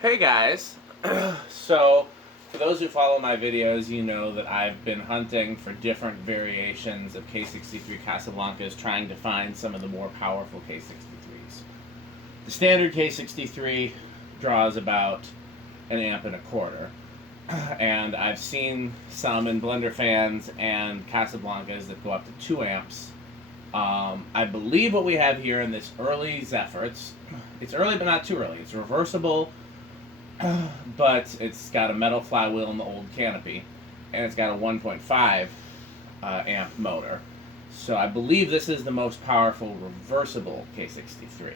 Hey guys, so for those who follow my videos, you know that I've been hunting for different variations of K63 Casablancas, trying to find some of the more powerful K63s. The standard K63 draws about an amp and a quarter, and I've seen some in blender fans and Casablancas that go up to 2 amps. I believe what we have here in this early Zephyr, it's early but not too early, it's reversible, but it's got a metal flywheel in the old canopy, and it's got a 1.5 amp motor. So I believe this is the most powerful reversible K63.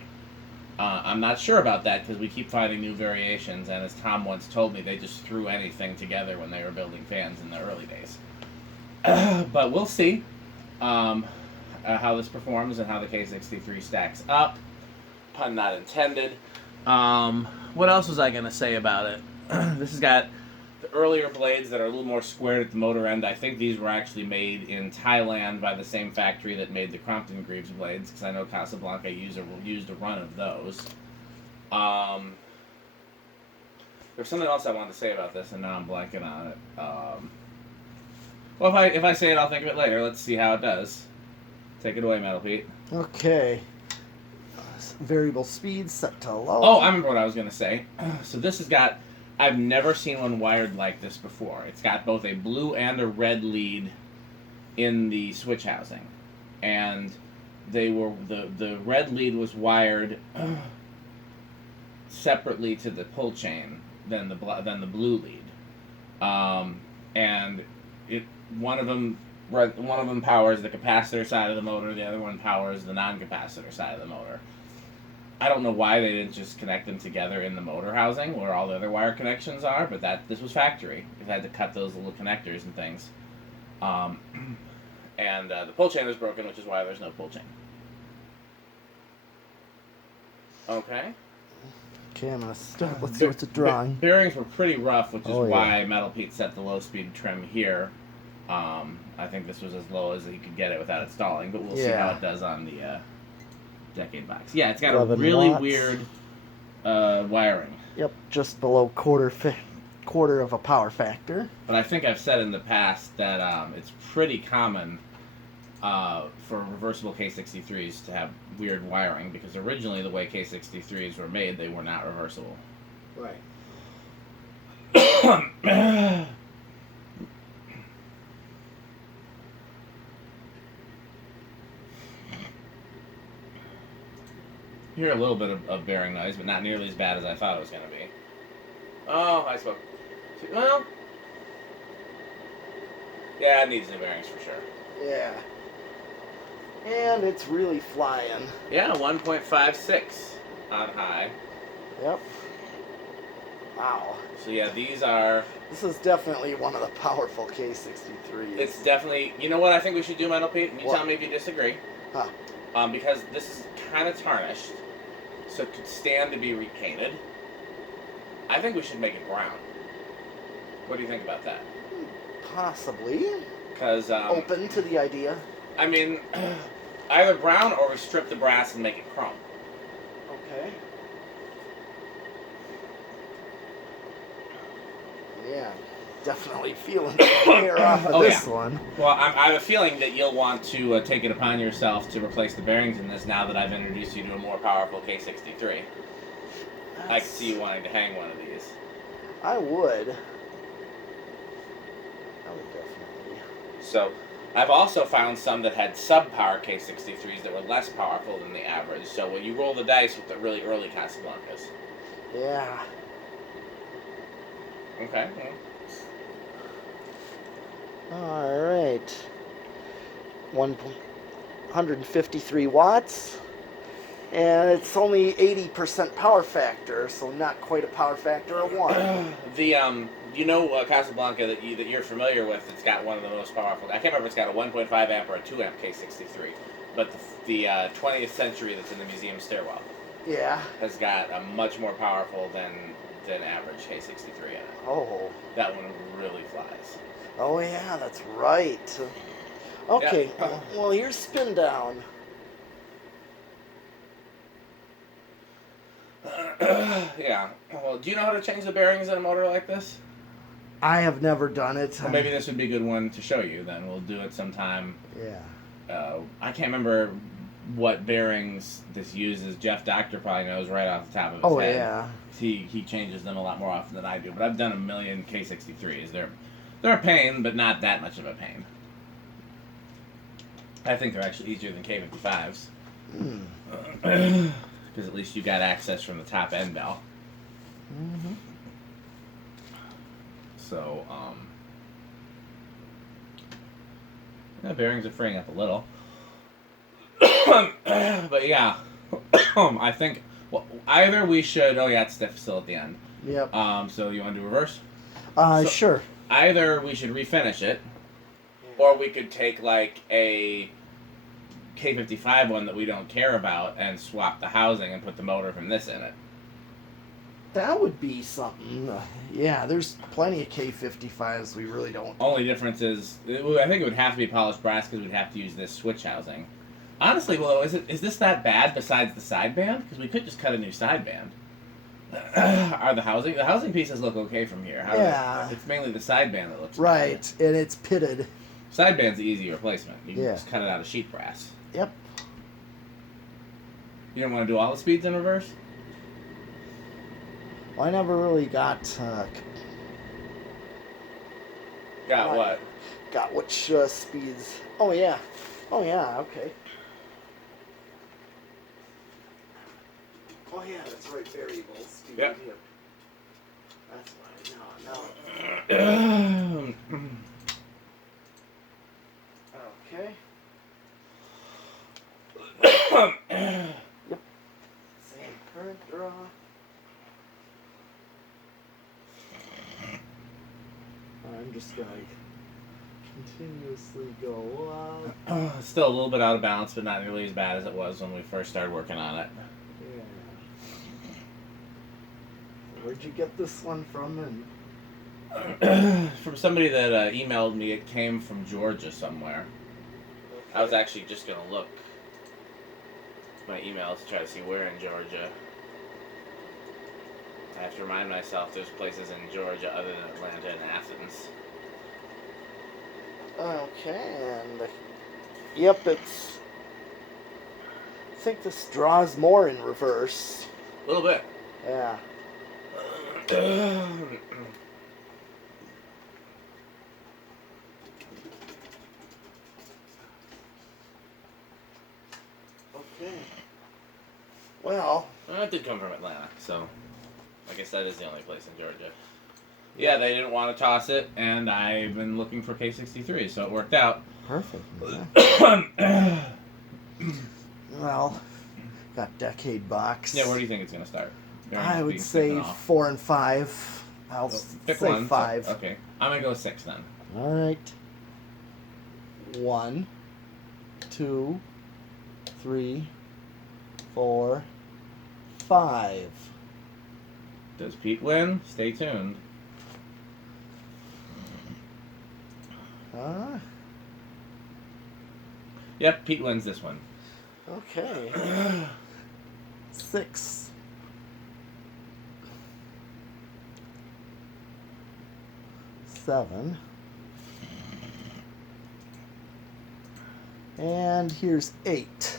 I'm not sure about that because we keep finding new variations, and as Tom once told me, they just threw anything together when they were building fans in the early days. But we'll see how this performs and how the K63 stacks up. Pun not intended. What else was I going to say about it? This has got the earlier blades that are a little more squared at the motor end. I think these were actually made in Thailand by the same factory that made the Crompton Greaves blades, because I know Casablanca used a run of those. There's something else I wanted to say about this, and now I'm blanking on it. Well, if I say it, I'll think of it later. Let's see how it does. Take it away, Metal Pete. Okay. Variable speed set to low. Oh, I remember what I was going to say. So this has got, I've never seen one wired like this before. It's got both a blue and a red lead in the switch housing. And they were, the red lead was wired separately to the pull chain than the blue lead. And one of them powers the capacitor side of the motor, the other one powers the non-capacitor side of the motor. I don't know why they didn't just connect them together in the motor housing where all the other wire connections are, but this was factory. It had to cut those little connectors and things. And the pull chain was broken, which is why there's no pull chain. Okay. Okay, I'm going to start. Let's see what's it drawing. Bearings were pretty rough, which is yeah. why Metal Pete set the low speed trim here. I think this was as low as he could get it without it stalling, but we'll see how it does on the decade box. Yeah, it's got a really weird wiring. Yep, just below quarter of a power factor. But I think I've said in the past that it's pretty common for reversible K63s to have weird wiring, because originally the way K63s were made, they were not reversible. Right. Hear a little bit of bearing noise, but not nearly as bad as I thought it was going to be. Oh, I spoke. Well, yeah, it needs new bearings for sure. Yeah. And it's really flying. Yeah, 1.56 on high. Yep. Wow. So yeah, these are... This is definitely one of the powerful K63s. It's definitely... You know what I think we should do, Metal Pete? And you tell me if you disagree. Huh. Because this is kind of tarnished, so it could stand to be repainted. I think we should make it brown. What do you think about that? Possibly. Because open to the idea. I mean, either brown or we strip the brass and make it chrome. Okay. Yeah, definitely feeling the air off of this one. Well, I have a feeling that you'll want to take it upon yourself to replace the bearings in this now that I've introduced you to a more powerful K63. I can see you wanting to hang one of these. I would. Definitely. So, I've also found some that had sub-power K63s that were less powerful than the average. So when you roll the dice with the really early Casablancas. Yeah. Okay. All right. 153 watts. And it's only 80% power factor, so not quite a power factor of 1. You know Casablanca that you're familiar with, it's got one of the most powerful. I can't remember if it's got a 1.5 amp or a 2 amp K63, but the 20th century that's in the museum stairwell. Yeah. Has got a much more powerful than average K63 in it. Oh. That one really flies. Oh yeah, that's right. Okay. Yeah. Well, here's spin down. Yeah. Well, do you know how to change the bearings in a motor like this? I have never done it. Well, maybe this would be a good one to show you. Then we'll do it sometime. Yeah. I can't remember what bearings this uses. Jeff Doctor probably knows right off the top of his Oh head. yeah. He changes them a lot more often than I do. But I've done a million K63s. They're a pain, but not that much of a pain. I think they're actually easier than K55s. Because at least you got access from the top end bell. Mm-hmm. So, the bearings are freeing up a little. But yeah, I think either we should. Oh yeah, it's still at the end. Yep. So you want to do reverse? Sure. Either we should refinish it, or we could take like a K55 one that we don't care about and swap the housing and put the motor from this in it. That would be something. Yeah, there's plenty of K55s we really don't. Only difference is, I think it would have to be polished brass because we'd have to use this switch housing. Honestly, well, is this that bad besides the sideband? Because we could just cut a new sideband. The housing pieces look okay from here. Yeah. It's mainly the sideband that looks right, and it's pitted. Sideband's the easy replacement. You can Yeah. just cut it out of sheet brass. Yep. You don't want to do all the speeds in reverse? Well, I never really got What? Got which speeds. Oh yeah. Okay. Oh yeah, that's right. Variable speed. Yep. That's why. No. Okay. Yep. Same current draw. I'm just gonna continuously go up. It's still a little bit out of balance, but not nearly as bad as it was when we first started working on it. Yeah. Where'd you get this one from? And From somebody that emailed me. It came from Georgia somewhere. okay. I was actually just gonna look my emails to try to see where in Georgia. I have to remind myself there's places in Georgia other than Atlanta and Athens. Okay, and yep, it's. I think this draws more in reverse. A little bit. Yeah. Okay. Well. It did come from Atlanta, so I guess that is the only place in Georgia. Yeah, they didn't want to toss it, and I've been looking for K63, so it worked out. Perfect. Well, got decade box. Yeah, where do you think it's going to start? I would say 4 and 5. I'll Pick say one. 5. Okay, I'm going to go 6 then. All right. 1, 2, 3, 4, 5. Does Pete win? Stay tuned. Yep, Pete wins this one. Okay. 6. 7. And here's 8.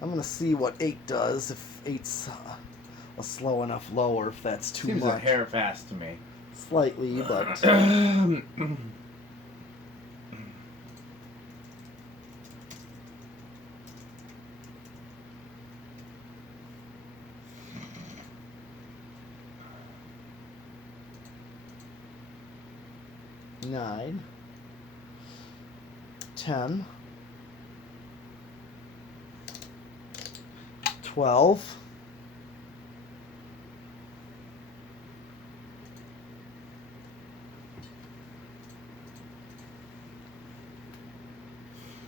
I'm going to see what 8 does, if 8's a slow enough lower, if that's too Seems much. a hair fast to me. Slightly, but... 9, 10, 12,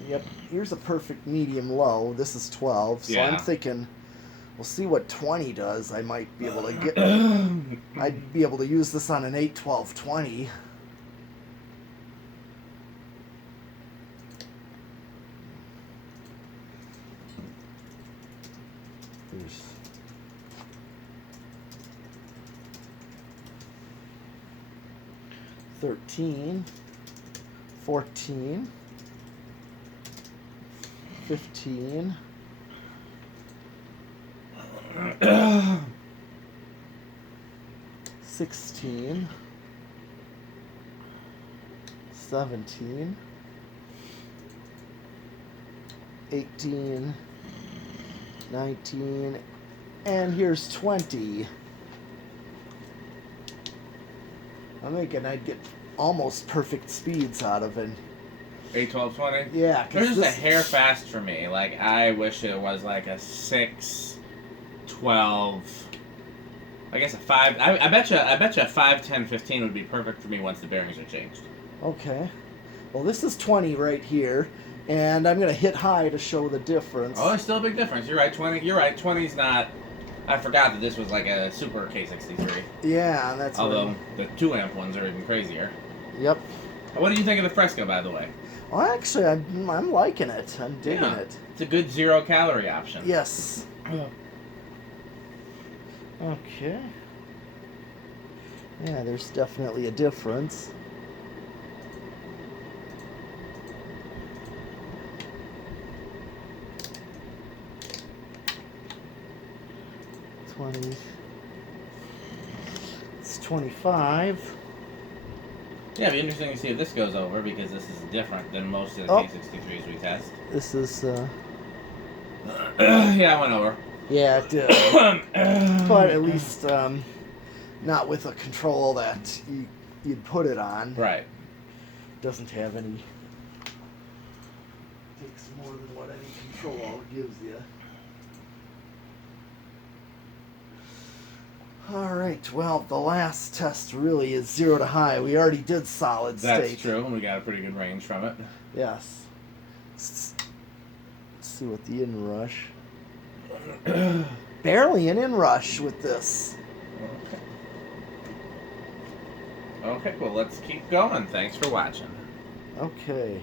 'Yep, here's a perfect medium low. This is 12, so Yeah. I'm thinking we'll see what 20 does. I might be able to get... I'd be able to use this on an 8, 12, 20. There's 13, 14, 15, 16, 17, 18, 19, and here's 20. I'm thinking I'd get almost perfect speeds out of it. 8, 12, 20? Yeah. They're just a hair fast for me. Like, I wish it was like a 6, 12... I guess a 5... I bet you a 5, 10, 15 would be perfect for me once the bearings are changed. Okay. Well, this is 20 right here, and I'm going to hit high to show the difference. Oh, there's still a big difference. You're right, 20... You're right, 20's not... I forgot that this was like a super K63. Yeah, that's Although the 2 amp ones are even crazier. Yep. What do you think of the Fresca, by the way? Well, actually, I'm liking it. I'm digging it. It's a good 0 calorie option. Yes. Okay. Yeah, there's definitely a difference. It's 25. Yeah, it'd be interesting to see if this goes over, because this is different than most of the K63s we test. This is, yeah, I went over. Yeah, it did. But at least, not with a control that you'd put it on. Right. Doesn't have any... Takes more than what any control gives you. Alright, well, the last test really is 0 to high. We already did solid state. That's true, and we got a pretty good range from it. Yes. Let's see what the inrush. Barely an inrush with this. Okay, well, let's keep going. Thanks for watching. Okay.